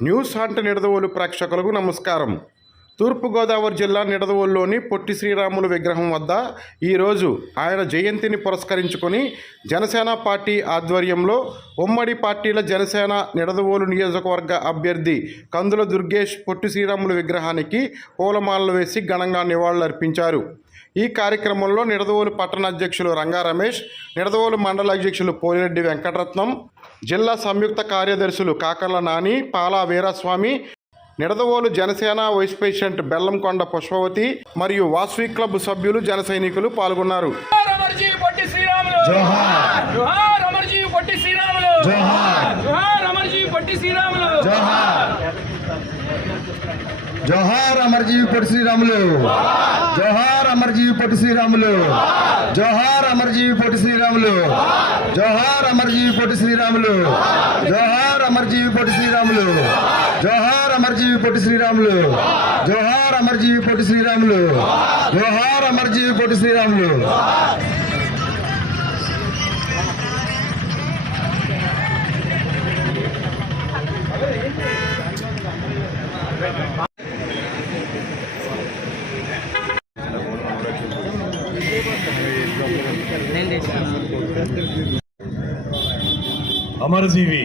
News hunt Nidadavolu ప్రేక్షకులకు నమస్కారం. తూర్పుగోదావరి జిల్లా నిడదవోలులోని పొట్టి శ్రీరాములు విగ్రహం వద్ద ఈరోజు ఆయన జయంతిని పురస్కరించుకొని జనసేన పార్టీ ఆధ్వర్యంలో ఉమ్మడి పార్టీల జనసేన నిడదవోలు నియోజకవర్గ అభ్యర్థి కందుల దుర్గేష్ పొట్టి శ్రీరాములు విగ్రహానికి పూలమాలలు వేసి ఘనంగా నివాళులర్పించారు. ఈ కార్యక్రమంలో నిడదవోలు పట్టణ అధ్యక్షులు రంగా రమేష్ నిడదవోలు మండల అధ్యక్షులు పోలిరెడ్డి వెంకటరత్నం జిల్లా సంయుక్త కార్యదర్శులు కాకర్ల నాని పాలా వీరస్వామి నిడదవోలు జనసేన వైస్ ప్రెసిడెంట్ బెల్లంకొండ పుష్పవతి మరియు వాస్వి క్లబ్ సభ్యులు జన సైనికులు పాల్గొన్నారు జోహార్ అమర్జీ పొట్టి శ్రీరాములు జోహార్. జోహార్ అమర్జీ పొట్టి శ్రీరాములు జోహార్. జోహార్ అమర్జీ పొట్టి శ్రీరాములు జోహార్ జోహార్ అమర్జీవి పొట్టి శ్రీరాములు. జోహార్ అమర్జీవి పొట్టి శ్రీరాములు. జోహార్ అమర్జీవి పొట్టి శ్రీరాములు. జోహార్ అమర్జీవి పొట్టి శ్రీరాములు. జోహార్ అమర్జీవి పొట్టి శ్రీరాములు. జోహార్ అమర్జీవి పొట్టి శ్రీరాములు. జోహార్ అమర్జీవి పొట్టి శ్రీరాములు. జోహార్ అమర్జీవి పొట్టి శ్రీరాములు. అమరజీవి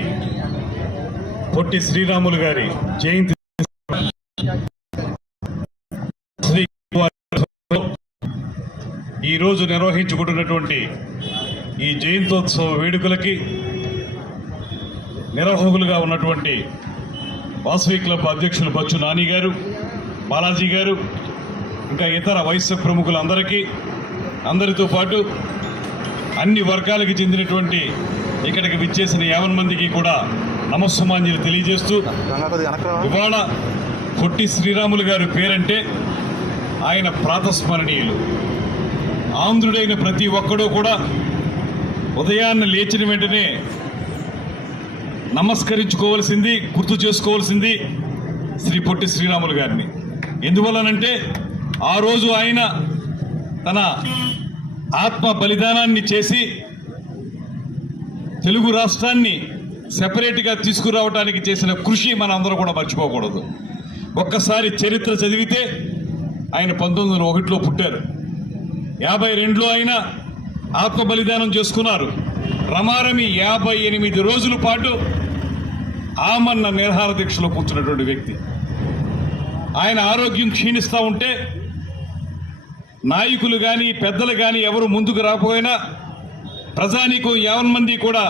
పొట్టి శ్రీరాములు గారి జయంతి ఈరోజు నిర్వహించుకుంటున్నటువంటి ఈ జయంతోత్సవ వేడుకలకి నిర్వాహకులుగా ఉన్నటువంటి వాసవి క్లబ్ అధ్యక్షులు బచ్చు నాని గారు బాలాజీ గారు ఇంకా ఇతర వయస్సు ప్రముఖులందరికీ అందరితో పాటు అన్ని వర్గాలకు చెందినటువంటి ఇక్కడికి విచ్చేసిన యావన్ మందికి కూడా నమస్సుమాంజలి తెలియజేస్తూ ఇవాళ పొట్టి శ్రీరాములు గారి పేరంటే ఆయన ప్రాతస్మరణీయులు. ఆంధ్రుడైన ప్రతి ఒక్కడూ కూడా ఉదయాన్నే లేచిన వెంటనే నమస్కరించుకోవాల్సింది గుర్తు చేసుకోవాల్సింది శ్రీ పొట్టి శ్రీరాములు గారిని. ఎందువలనంటే ఆ రోజు ఆయన తన ఆత్మ బలిదానాన్ని చేసి తెలుగు రాష్ట్రాన్ని సెపరేట్గా తీసుకురావడానికి చేసిన కృషి మన అందరూ కూడా మర్చిపోకూడదు. ఒక్కసారి చరిత్ర చదివితే ఆయన పంతొమ్మిది వందల ఒకటిలో పుట్టారు. యాభై రెండులో ఆయన ఆత్మ బలిదానం చేసుకున్నారు. రమారమి యాభై ఎనిమిది రోజుల పాటు ఆమన్న నిర్హార దీక్షలో కూర్చున్నటువంటి వ్యక్తి. ఆయన ఆరోగ్యం క్షీణిస్తూ ఉంటే నాయకులు కానీ పెద్దలు కానీ ఎవరు ముందుకు రాకపోయినా ప్రజానీకం యావన్ మంది కూడా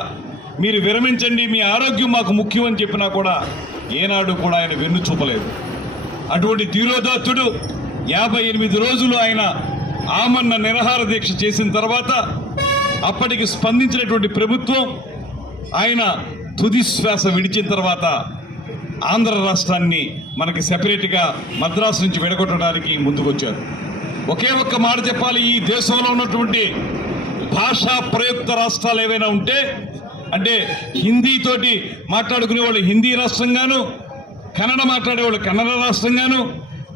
మీరు విరమించండి మీ ఆరోగ్యం మాకు ముఖ్యం అని చెప్పినా కూడా ఏనాడు కూడా ఆయన వెన్ను చూపలేదు. అటువంటి ధీరోదాత్తుడు యాభై ఎనిమిది రోజులు ఆయన ఆమన్న నిరహార దీక్ష చేసిన తర్వాత అప్పటికి స్పందించినటువంటి ప్రభుత్వం ఆయన తుది శ్వాస విడిచిన తర్వాత ఆంధ్ర రాష్ట్రాన్ని మనకి సెపరేట్గా మద్రాసు నుంచి విడగొట్టడానికి ముందుకొచ్చారు. ఒకే ఒక్క మాట చెప్పాలి ఈ దేశంలో ఉన్నటువంటి భాషా ప్రయుక్త రాష్ట్రాలు ఏవైనా ఉంటే అంటే హిందీతోటి మాట్లాడుకునే వాళ్ళు హిందీ రాష్ట్రంగాను కన్నడ మాట్లాడేవాళ్ళు కన్నడ రాష్ట్రంగాను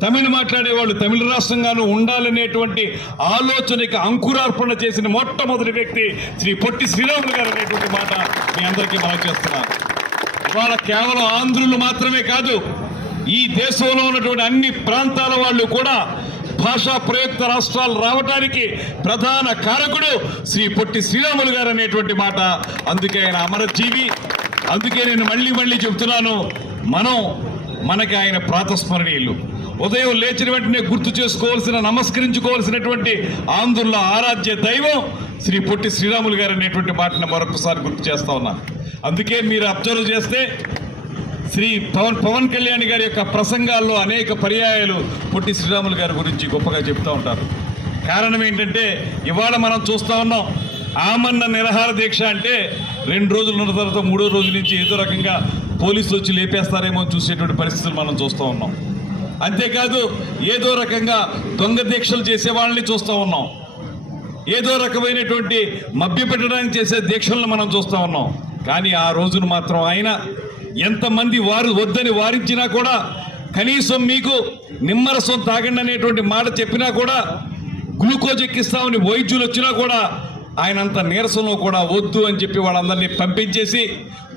తమిళ మాట్లాడేవాళ్ళు తమిళ రాష్ట్రంగాను ఉండాలనేటువంటి ఆలోచనకి అంకురార్పణ చేసిన మొట్టమొదటి వ్యక్తి శ్రీ పొట్టి శ్రీరాములు గారు అనేటువంటి మాట మీ అందరికీ మనం చేస్తున్నాను ఇవాళ కేవలం ఆంధ్రులు మాత్రమే కాదు ఈ దేశంలో ఉన్నటువంటి అన్ని ప్రాంతాల వాళ్ళు కూడా భాషా ప్రయుక్త రాష్ట్రాలు రావడానికి ప్రధాన కారకుడు శ్రీ పొట్టి శ్రీరాములు గారు అనేటువంటి మాట. అందుకే ఆయన అమరజీవి. అందుకే నేను మళ్ళీ మళ్ళీ చెబుతున్నాను మనం మనకి ఆయన ప్రాతస్మరణీయులు. ఉదయం లేచిన వెంటనే గుర్తు చేసుకోవాల్సిన నమస్కరించుకోవాల్సినటువంటి ఆంధ్రుల ఆరాధ్య దైవం శ్రీ పొట్టి శ్రీరాములు గారు అనేటువంటి మాటను మరొకసారి గుర్తు చేస్తా ఉన్నాను. అందుకే మీరు అబ్జర్వ్ చేస్తే శ్రీ పవన్ పవన్ కళ్యాణ్ గారి యొక్క ప్రసంగాల్లో అనేక పర్యాయాలు పొట్టి శ్రీరాములు గారి గురించి గొప్పగా చెప్తూ ఉంటారు. కారణం ఏంటంటే ఇవాళ మనం చూస్తూ ఉన్నాం ఆమన్న నిరహార దీక్ష అంటే రెండు రోజులు ఉన్న తర్వాత మూడో రోజు నుంచి ఏదో రకంగా పోలీసులు వచ్చి లేపేస్తారేమో చూసేటువంటి పరిస్థితులు మనం చూస్తూ ఉన్నాం. అంతేకాదు ఏదో రకంగా దొంగ దీక్షలు చేసే వాళ్ళని చూస్తూ ఉన్నాం. ఏదో రకమైనటువంటి మభ్యపెట్టడానికి చేసే దీక్షలను మనం చూస్తూ ఉన్నాం. కానీ ఆ రోజును మాత్రం ఆయన ఎంతమంది వారు వద్దని వారించినా కూడా కనీసం మీకు నిమ్మరసం తాగండి అనేటువంటి మాట చెప్పినా కూడా గ్లూకోజ్ ఎక్కిస్తామని వైద్యులు వచ్చినా కూడా ఆయన అంత నీరసంలో కూడా వద్దు అని చెప్పి వాళ్ళందరినీ పంపించేసి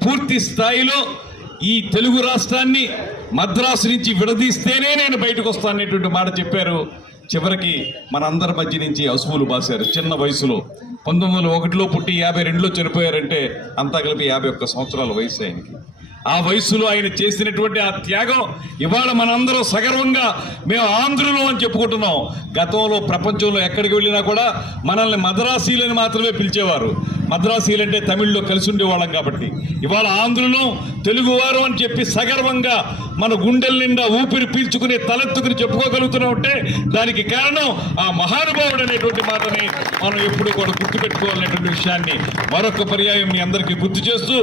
పూర్తి స్థాయిలో ఈ తెలుగు రాష్ట్రాన్ని మద్రాసు నుంచి విడదీస్తేనే నేను బయటకు వస్తాననేటువంటి మాట చెప్పారు. చివరికి మనందరి మధ్య నుంచి అసువులు బాశారు. చిన్న వయసులో పంతొమ్మిది వందల ఒకటిలో పుట్టి యాభై రెండులో చనిపోయారంటే అంతా కలిపి యాభై ఒక్క సంవత్సరాల వయసు ఆయనకి. ఆ వయసులో ఆయన చేసినటువంటి ఆ త్యాగం ఇవాళ మనందరం సగర్వంగా మేము ఆంధ్రులు అని చెప్పుకుంటున్నాం. గతంలో ప్రపంచంలో ఎక్కడికి వెళ్ళినా కూడా మనల్ని మద్రాసీలని మాత్రమే పిలిచేవారు. మద్రాసీలు అంటే తమిళ్ళో కలిసి ఉండేవాళ్ళం కాబట్టి. ఇవాళ ఆంధ్రులు తెలుగువారు అని చెప్పి సగర్వంగా మన గుండెల నిండా ఊపిరి పీల్చుకుని తలెత్తుకుని చెప్పుకోగలుగుతున్నాం అంటే దానికి కారణం ఆ మహానుభావుడు అనేటువంటి మాటని మనం ఎప్పుడూ కూడా గుర్తుపెట్టుకోవాలనేటువంటి విషయాన్ని మరొక పర్యాయం మీ అందరికీ గుర్తు చేస్తూ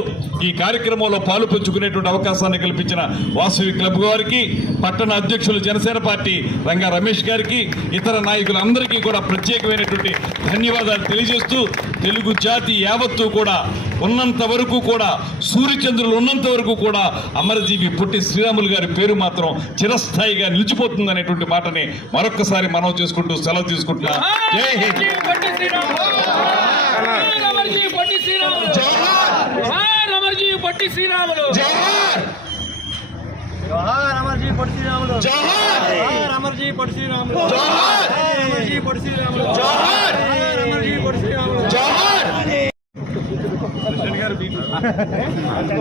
ఈ కార్యక్రమంలో పాలు పంచుకునేటువంటి అవకాశాన్ని కల్పించిన వాసవి క్లబ్ గారికి పట్టణ అధ్యక్షులు జనసేన పార్టీ రంగా రమేష్ గారికి ఇతర నాయకులందరికీ కూడా ప్రత్యేకమైనటువంటి ధన్యవాదాలు తెలియజేస్తూ తెలుగు జాతి యావత్తు కూడా ఉన్నంత వరకు కూడా సూర్యచంద్రులు ఉన్నంత వరకు కూడా అమరజీవి పుట్టి శ్రీరాములు గారి పేరు మాత్రం చిరస్థాయిగా నిలిచిపోతుంది అనేటువంటి మాటని మరొక్కసారి మనం చేసుకుంటూ సెలవు తీసుకుంటున్నా. జై హింద్. పొట్టి శ్రీరాములు. జోహార్ అమర్జీ పొట్టి శ్రీరాములు. జోహార్ అమర్జీ పొట్టి శ్రీరాములు. జోహార్ అమర్జీ పొట్టి శ్రీరాములు. జోహార్ అదే